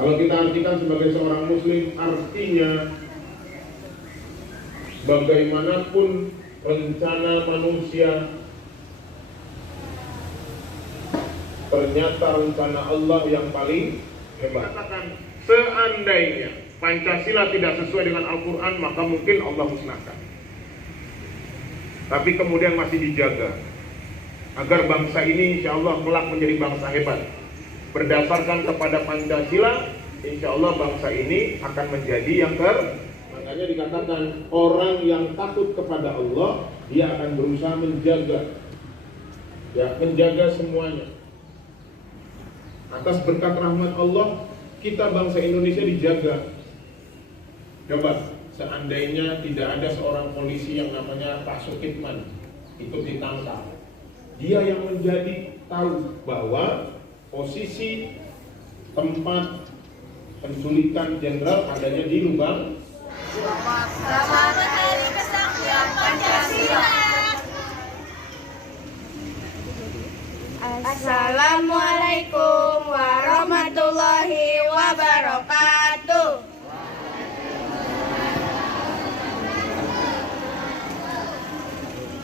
Kalau kita artikan sebagai seorang muslim, artinya bagaimanapun rencana manusia, ternyata rencana Allah yang paling hebat. Katakan, seandainya Pancasila tidak sesuai dengan Al-Quran, maka mungkin Allah musnahkan. Tapi kemudian masih dijaga agar bangsa ini insya Allah kelak menjadi bangsa hebat. Berdasarkan kepada Pancasila, insya Allah bangsa ini akan menjadi yang makanya dikatakan orang yang takut kepada Allah, dia akan berusaha menjaga, menjaga semuanya. Atas berkat rahmat Allah, kita bangsa Indonesia dijaga. Coba, seandainya tidak ada seorang polisi yang namanya Pak Sukitman itu ditangkap, dia yang menjadi tahu bahwa posisi tempat penculikan jenderal adanya di Lubang. Selamat Hari Kesaktian Pancasila. Assalamualaikum warahmatullahi wabarakatuh.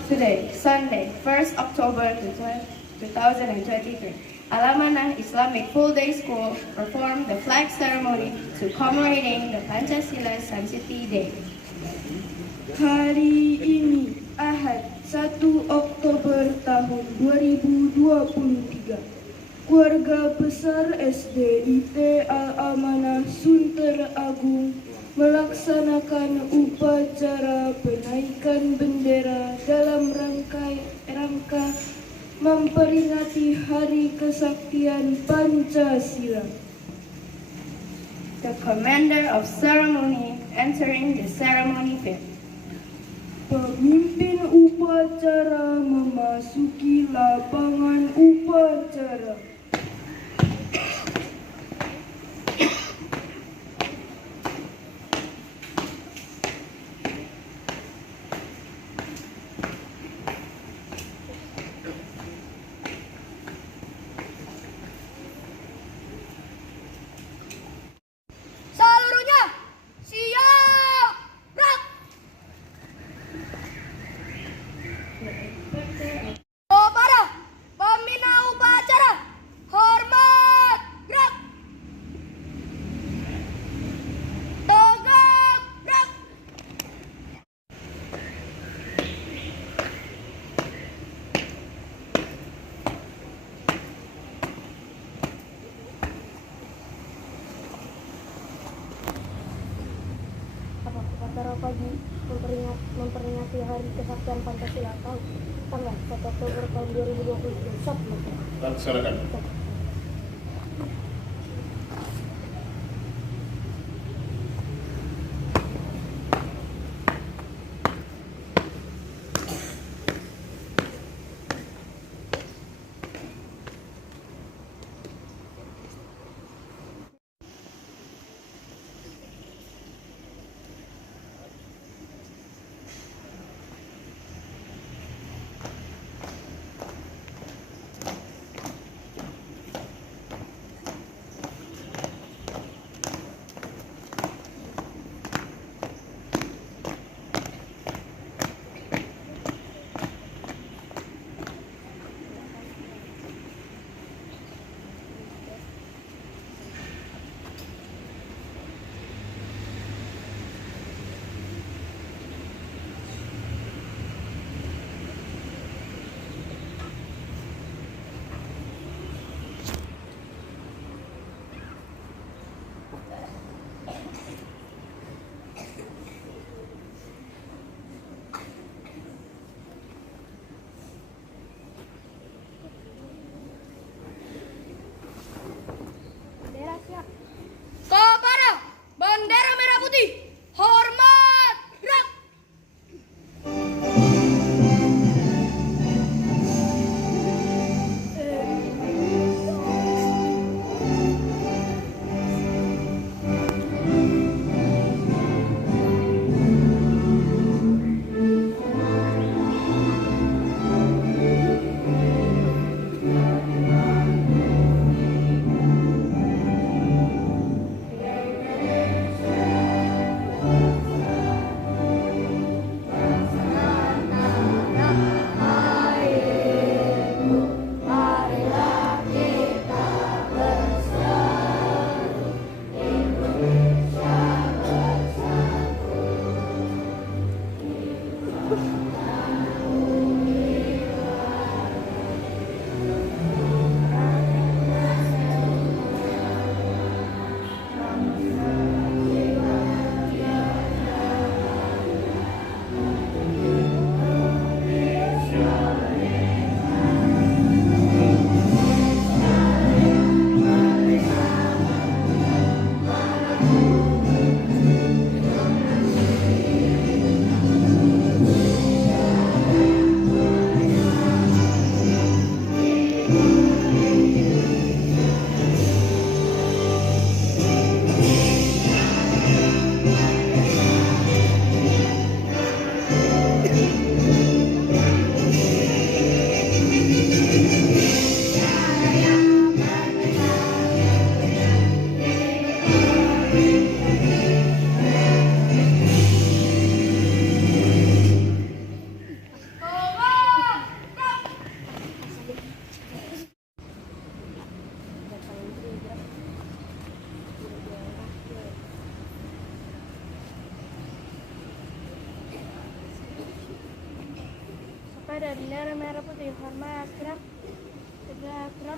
Today, Sunday, 1st October 2023, Al-Amanah Islamic Full Day School performed the flag ceremony to commemorating the Pancasila Sanctity Day. Hari ini, Ahad, 1 Oktober tahun 2023, keluarga besar SDIT Al-Amanah Sunter Agung melaksanakan upacara penaikan bendera dalam rangka memperingati Hari Kesaktian Pancasila. The commander of ceremony entering the ceremony pit. Pemimpin upacara memasuki lapangan upacara. Seluruhnya siap. Gerak. Oh, para pembina upacara, hormat. Gerak. Tegak. Gerak. Upacara pagi memperingati Hari Kesaktian Pancasila tahun tanggal 1 Oktober tahun 2021. Silakan. kepada bendera merah putih. Hormat, gerak. Tegak, gerak.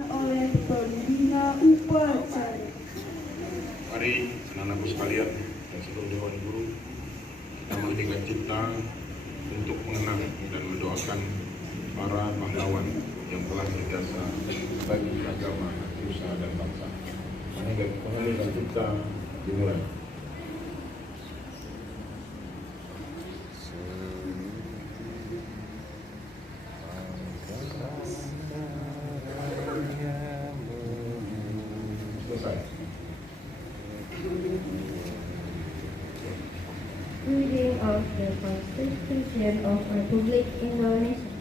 Oleh pembina upacara. Mari anak-anakku sekalian dan seluruh Dewan Guru, kita menghentikan cipta untuk mengenang dan mendoakan para pahlawan yang telah berjasa bagi agama, nusa dan bangsa. Menghentikan cipta dimulai. Selesai. Reading of the Constitution of Republik Indonesia.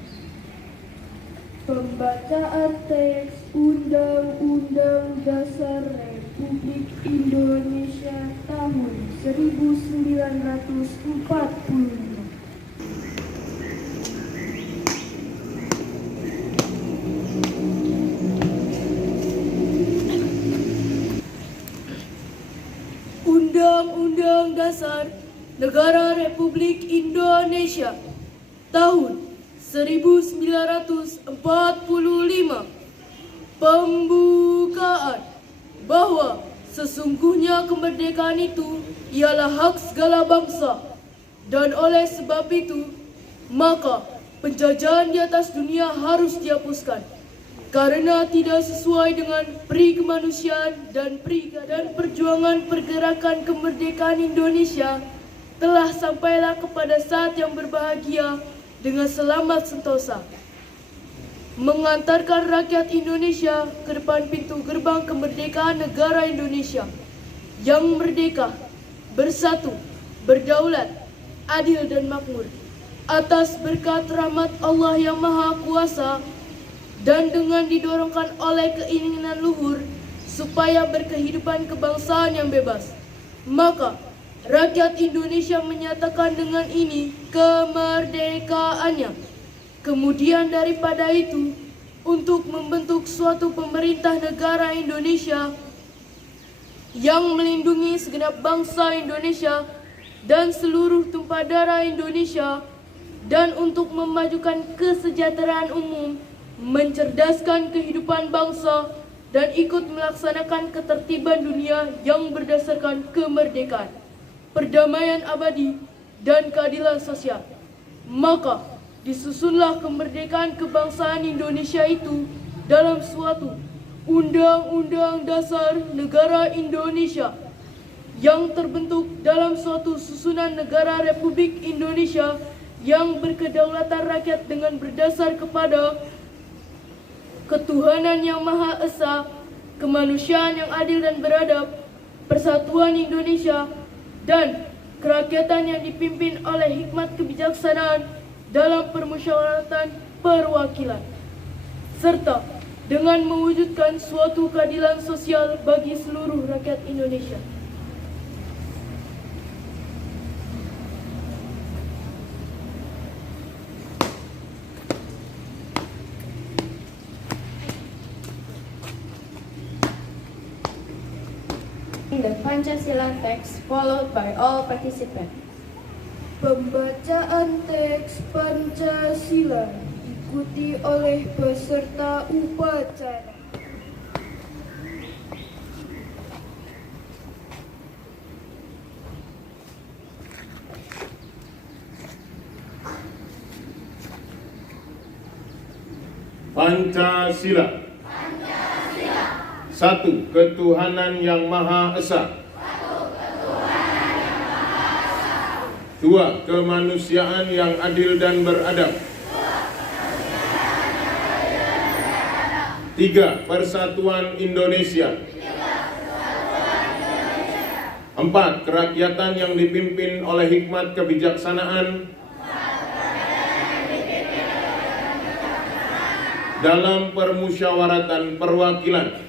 Pembacaan teks Undang-Undang Dasar Republik Indonesia tahun 1945. Undang-Undang Dasar Negara Republik Indonesia tahun 1945. Pembukaan bahwa sesungguhnya kemerdekaan itu ialah hak segala bangsa, dan oleh sebab itu maka penjajahan di atas dunia harus dihapuskan karena tidak sesuai dengan peri kemanusiaan dan perjuangan pergerakan kemerdekaan Indonesia telah sampailah kepada saat yang berbahagia dengan selamat sentosa, mengantarkan rakyat Indonesia ke depan pintu gerbang kemerdekaan negara Indonesia yang merdeka, bersatu, berdaulat, adil dan makmur atas berkat rahmat Allah yang Maha Kuasa, dan dengan didorongkan oleh keinginan luhur supaya berkehidupan kebangsaan yang bebas, maka rakyat Indonesia menyatakan dengan ini kemerdekaannya. Kemudian daripada itu, untuk membentuk suatu pemerintah negara Indonesia yang melindungi segenap bangsa Indonesia dan seluruh tumpah darah Indonesia, dan untuk memajukan kesejahteraan umum, mencerdaskan kehidupan bangsa, dan ikut melaksanakan ketertiban dunia yang berdasarkan kemerdekaan, perdamaian abadi, dan keadilan sosial. Maka disusunlah kemerdekaan kebangsaan Indonesia itu dalam suatu Undang-Undang Dasar Negara Indonesia yang terbentuk dalam suatu susunan negara Republik Indonesia yang berkedaulatan rakyat dengan berdasar kepada ketuhanan yang Maha Esa, kemanusiaan yang adil dan beradab, persatuan Indonesia, dan kerakyatan yang dipimpin oleh hikmat kebijaksanaan dalam permusyawaratan perwakilan, serta dengan mewujudkan suatu keadilan sosial bagi seluruh rakyat Indonesia. The Pancasila text followed by all participants. Pembacaan teks Pancasila diikuti oleh peserta upacara. Pancasila. Satu, ketuhanan yang Maha Esa. Dua, kemanusiaan yang adil dan beradab. Tiga, persatuan Indonesia. Empat, kerakyatan yang dipimpin oleh hikmat kebijaksanaan dalam permusyawaratan perwakilan.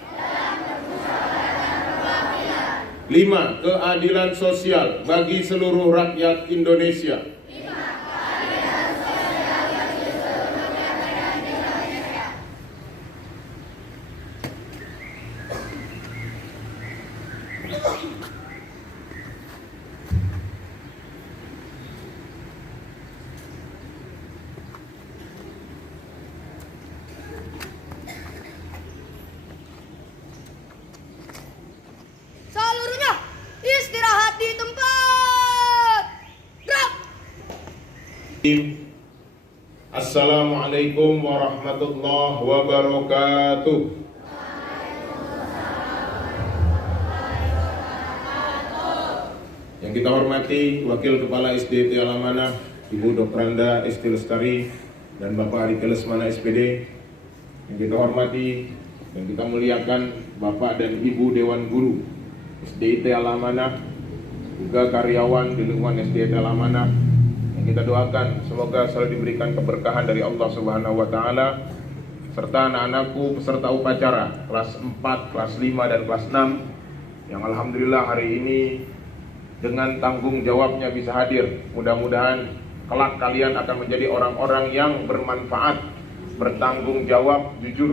5. Keadilan sosial bagi seluruh rakyat Indonesia. 5. Seluruhnya istirahat di tempat. Gerak. Assalamualaikum warahmatullahi wabarakatuh. Yang kita hormati Wakil Kepala SDT Alamanah Ibu Dr. Randa Esti Lestari dan Bapak Ari Lesmana SPD. Yang kita hormati dan kita muliakan Bapak dan Ibu Dewan Guru SDT Alamanah, juga karyawan di lingkungan SDT Alamanah. Yang kita doakan semoga selalu diberikan keberkahan dari Allah Subhanahu wa taala, serta anak-anakku peserta upacara kelas 4, kelas 5 dan kelas 6 yang alhamdulillah hari ini dengan tanggung jawabnya bisa hadir. Mudah-mudahan kelak kalian akan menjadi orang-orang yang bermanfaat, bertanggung jawab, jujur,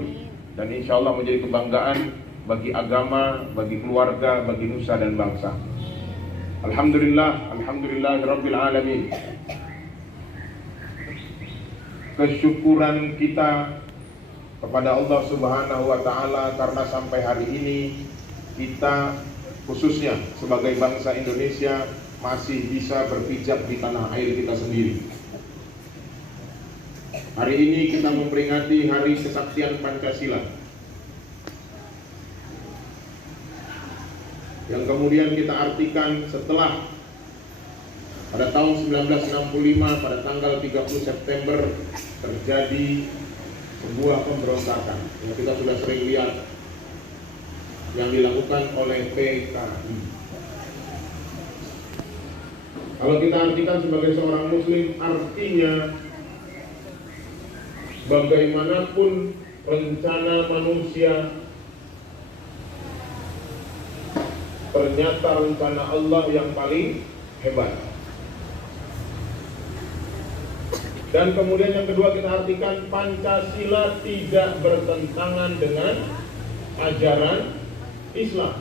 dan insya Allah menjadi kebanggaan bagi agama, bagi keluarga, bagi nusa dan bangsa. Alhamdulillah, alhamdulillahirabbil alamin. Kesyukuran kita kepada Allah Subhanahu wa taala karena sampai hari ini kita khususnya sebagai bangsa Indonesia masih bisa berpijak di tanah air kita sendiri. Hari ini kita memperingati Hari Kesaktian Pancasila, yang kemudian kita artikan setelah pada tahun 1965 pada tanggal 30 September terjadi sebuah pemberontakan yang kita sudah sering lihat yang dilakukan oleh PKI. Kalau kita artikan sebagai seorang muslim, artinya bagaimanapun rencana manusia, ternyata rencana Allah yang paling hebat. Dan kemudian yang kedua kita artikan Pancasila tidak bertentangan dengan ajaran Islam.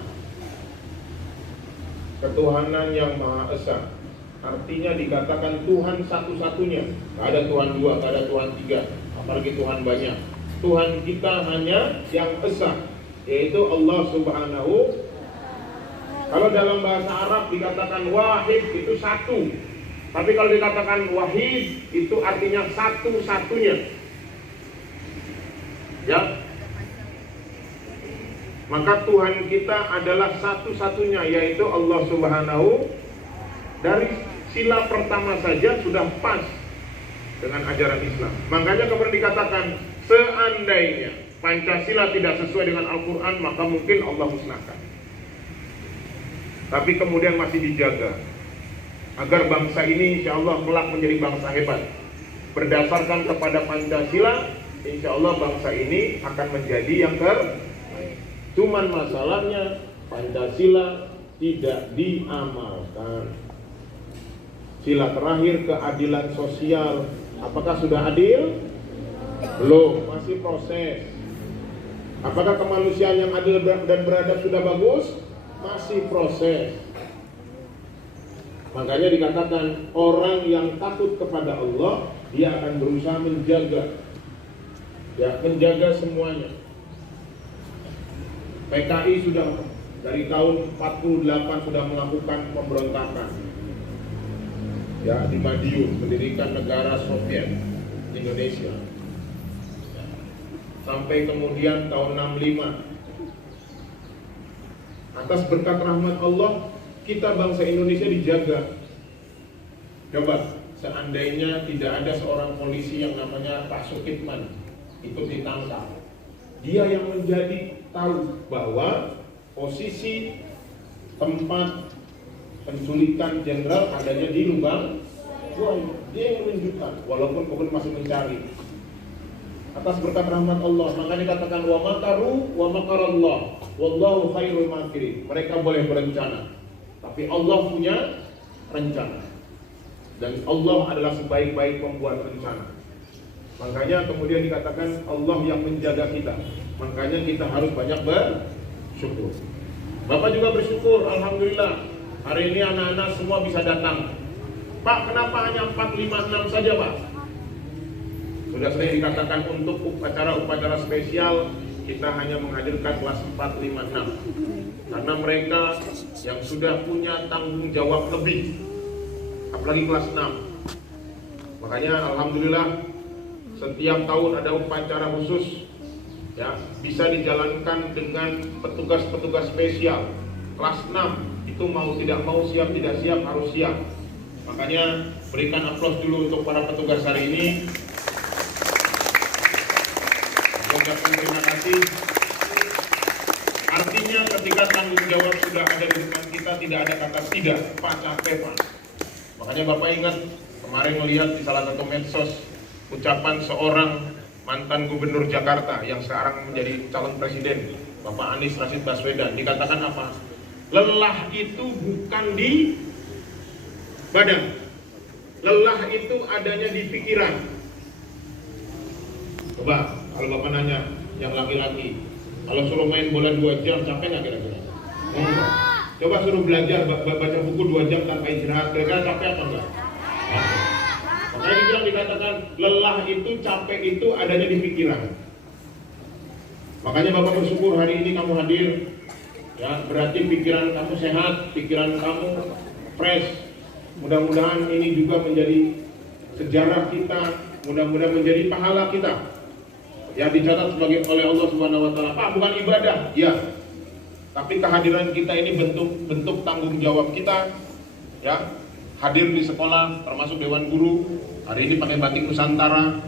Ketuhanan yang Maha Esa, artinya dikatakan Tuhan satu-satunya. Tidak ada Tuhan dua, tidak ada Tuhan tiga, apalagi Tuhan banyak. Tuhan kita hanya yang Esa, yaitu Allah Subhanahu. Kalau dalam bahasa Arab dikatakan wahid itu satu, tapi kalau dikatakan wahid itu artinya satu-satunya. Ya. Maka Tuhan kita adalah satu-satunya, yaitu Allah Subhanahu. Dari sila pertama saja sudah pas dengan ajaran Islam. Makanya kemudian dikatakan seandainya Pancasila tidak sesuai dengan Al-Quran, maka mungkin Allah musnahkan. Tapi kemudian masih dijaga agar bangsa ini insya Allah kelak menjadi bangsa hebat. Berdasarkan kepada Pancasila, insya Allah bangsa ini akan menjadi yang terbaik. Cuman masalahnya Pancasila tidak diamalkan. Sila terakhir keadilan sosial, apakah sudah adil? Belum, masih proses. Apakah kemanusiaan yang adil dan beradab sudah bagus? Masih proses. Makanya dikatakan orang yang takut kepada Allah, dia akan berusaha menjaga, ya, menjaga semuanya. PKI sudah dari tahun 48 sudah melakukan pemberontakan, ya, di Madiun, mendirikan negara Soviet Indonesia. Sampai kemudian tahun 65, atas berkat rahmat Allah, kita bangsa Indonesia dijaga. Coba, seandainya tidak ada seorang polisi yang namanya Pak Sukitman ikut ditangkap, dia yang menjadi tahu bahwa posisi tempat penculikan jenderal adanya di Lubang Buaya. Dia yang menunjukkan, walaupun kemudian masih mencari. Atas berkat rahmat Allah, maka dikatakan wa makaru wa makarallah. Wallahu khairul makirin. Mereka boleh berencana, tapi Allah punya rencana. Dan Allah adalah sebaik-baik pembuat rencana. Makanya kemudian dikatakan Allah yang menjaga kita. Makanya kita harus banyak bersyukur. Bapak juga bersyukur, alhamdulillah. Hari ini anak-anak semua bisa datang. Pak, kenapa hanya 4, 5, 6 saja, Pak? Sudah sering dikatakan untuk upacara-upacara spesial kita hanya menghadirkan kelas 4, 5, 6. Karena mereka yang sudah punya tanggung jawab lebih, apalagi kelas 6. Makanya alhamdulillah setiap tahun ada upacara khusus, ya, bisa dijalankan dengan petugas-petugas spesial. Kelas 6 itu mau tidak mau, siap tidak siap harus siap. Makanya berikan aplaus dulu untuk para petugas hari ini. Ucapkan terima kasih. Artinya ketika tanggung jawab sudah ada di depan kita, tidak ada kata tidak, Pak, capek Pak. Makanya Bapak ingat kemarin melihat di salah satu medsos ucapan seorang mantan gubernur Jakarta yang sekarang menjadi calon presiden, Bapak Anies Rashid Baswedan. Dikatakan apa? Lelah itu bukan di badan, lelah itu adanya di pikiran. Coba kalau Bapak nanya yang laki-laki, kalau suruh main bola 2 jam capek nggak kira-kira? Enggak. Coba suruh belajar baca buku 2 jam tanpa istirahat, kira-kira capek apa enggak? Makanya dibilang, dikatakan lelah itu, capek itu adanya di pikiran. Makanya Bapak bersyukur hari ini kamu hadir, ya, berarti pikiran kamu sehat, pikiran kamu fresh. Mudah-mudahan ini juga menjadi sejarah kita, mudah-mudahan menjadi pahala kita yang dicatat sebagai oleh Allah Subhanahu wa taala. Pak, bukan ibadah, ya. Tapi kehadiran kita ini bentuk tanggung jawab kita, ya. Hadir di sekolah, termasuk Dewan Guru. Hari ini pakai batik Nusantara,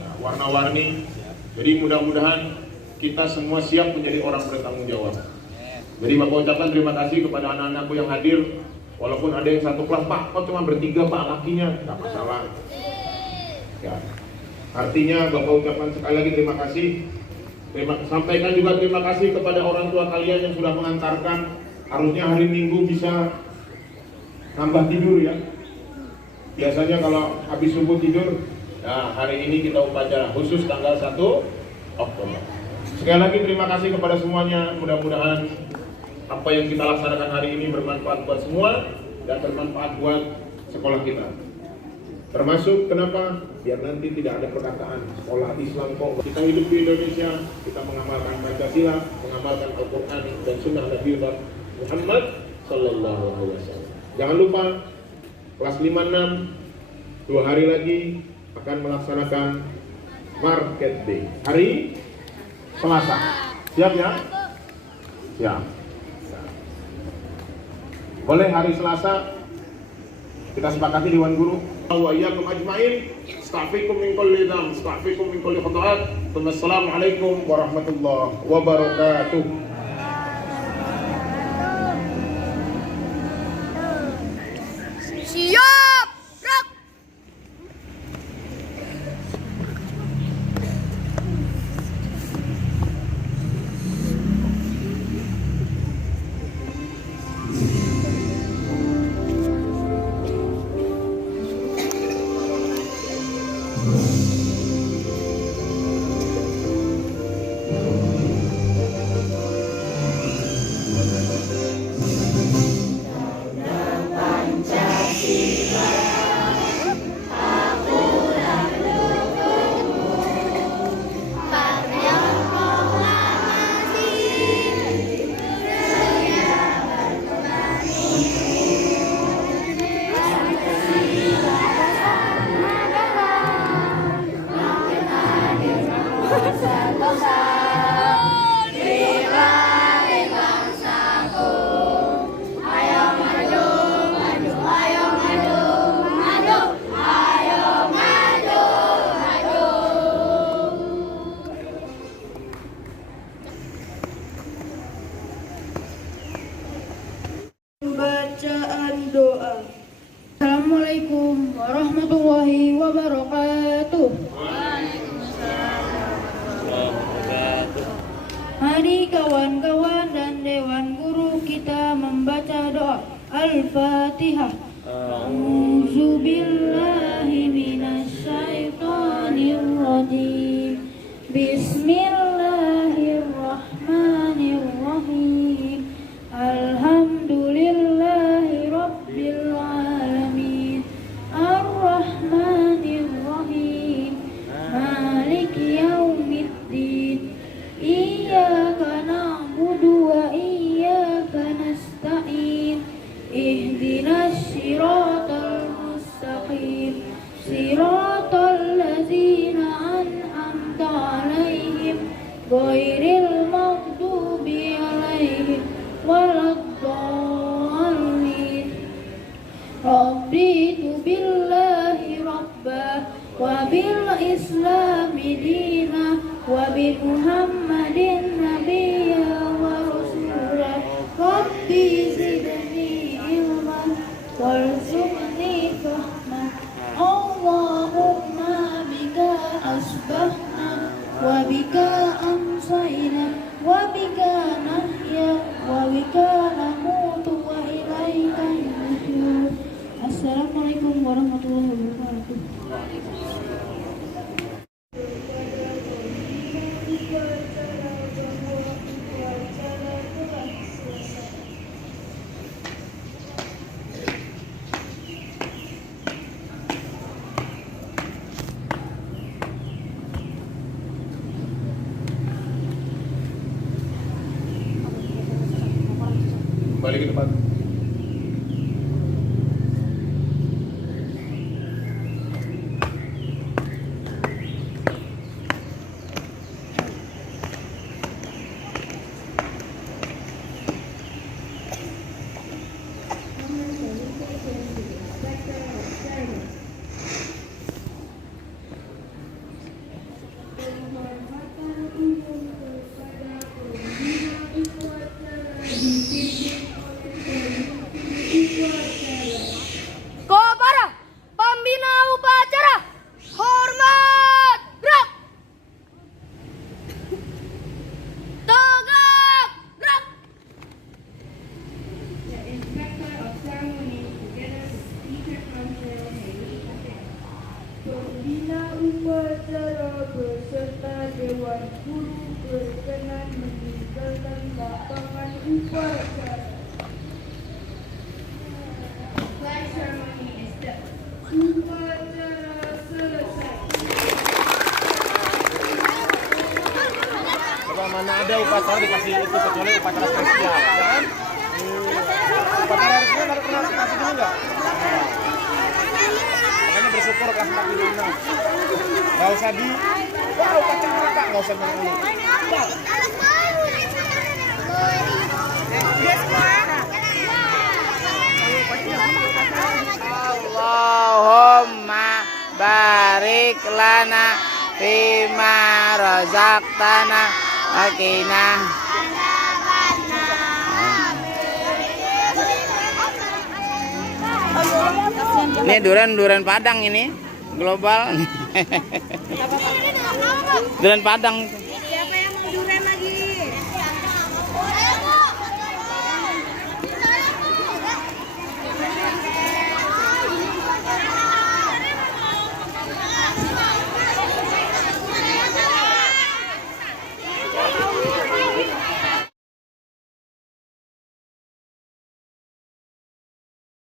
ya, warna-warni. Jadi mudah-mudahan kita semua siap menjadi orang bertanggung jawab. Jadi Bapak ucapkan terima kasih kepada anak-anakku yang hadir. Walaupun ada yang satu kelas, Pak, kok cuma bertiga Pak lakinya? Tidak masalah. Ya. Artinya Bapak ucapkan sekali lagi terima kasih. Sampaikan juga terima kasih kepada orang tua kalian yang sudah mengantarkan. Harusnya hari Minggu bisa tambah tidur ya. Biasanya kalau habis subuh tidur, nah hari ini kita upacara khusus tanggal 1 Oktober. Sekali lagi terima kasih kepada semuanya. Mudah-mudahan apa yang kita laksanakan hari ini bermanfaat buat semua dan bermanfaat buat sekolah kita. Termasuk kenapa? Biar nanti tidak ada perkataan sekolah Islam kok. Kita hidup di Indonesia, kita mengamalkan Pancasila, mengamalkan Al-Quran dan Sunnah Nabi Muhammad Sallallahu Alaihi Wasallam. Jangan lupa kelas 5-6 2 hari lagi akan melaksanakan Market Day hari Selasa. Siap ya? Siap. Boleh hari Selasa kita sepakati Dewan Guru. Wa iyyakum ajmain. Astaghfirukum min kulli dzamb, astaghfirukum min kulli khata'at. Wassalamualaikum warahmatullahi wabarakatuh. Siap, gerak. Bacaan doa. Assalamualaikum warahmatullahi wabarakatuh. Mari kawan-kawan Al-Fatihah. A'udzu billahi minasy syaithanir rajim. Bismillahirrahmanirrahim. Alhamdulillahi rabbil alamin. Ar-Rahmanir Rahim. Maliki yaumiddin. Iyyaka na'budu wa iyyaka nasta'in. Ihdinas siratal mustaqim. Siratal ladzina an'amta 'alaihim ghairil maghdubi 'alaihim waladdallin. Raditu billahi rabba wa bil islami dina wa bi Muhammadin nabiyya wa rasula. Rabbi zidni ilman warzuqni fahma. Allahumma bika asbahna wa bika amsayna wa bika nahya wa bika namutu wa ilaika nusyur. Assalamualaikum warahmatullahi wabarakatuh. Balik ke tempat. Para pembina upacara, hormat, gerak. Tegak, gerak. The inspector of ceremonies, together with teacher council, Pembina upacara beserta Dewan Guru berkenan meninggalkan lapangan upacara. flag ceremony is done. Upacara selesai. Coba mana ada upacara dikasih itu kecuali upacara spesial, ya kan? Upacara resmi ada pernah kasih gini nggak? Makanya bersyukur kasih kaki dulu. Gak usah di, wah upacara pak, gak usah dulu. Allahumma barik lana fima razaqtana wakina. Ini durian Padang ini global. Durian Padang.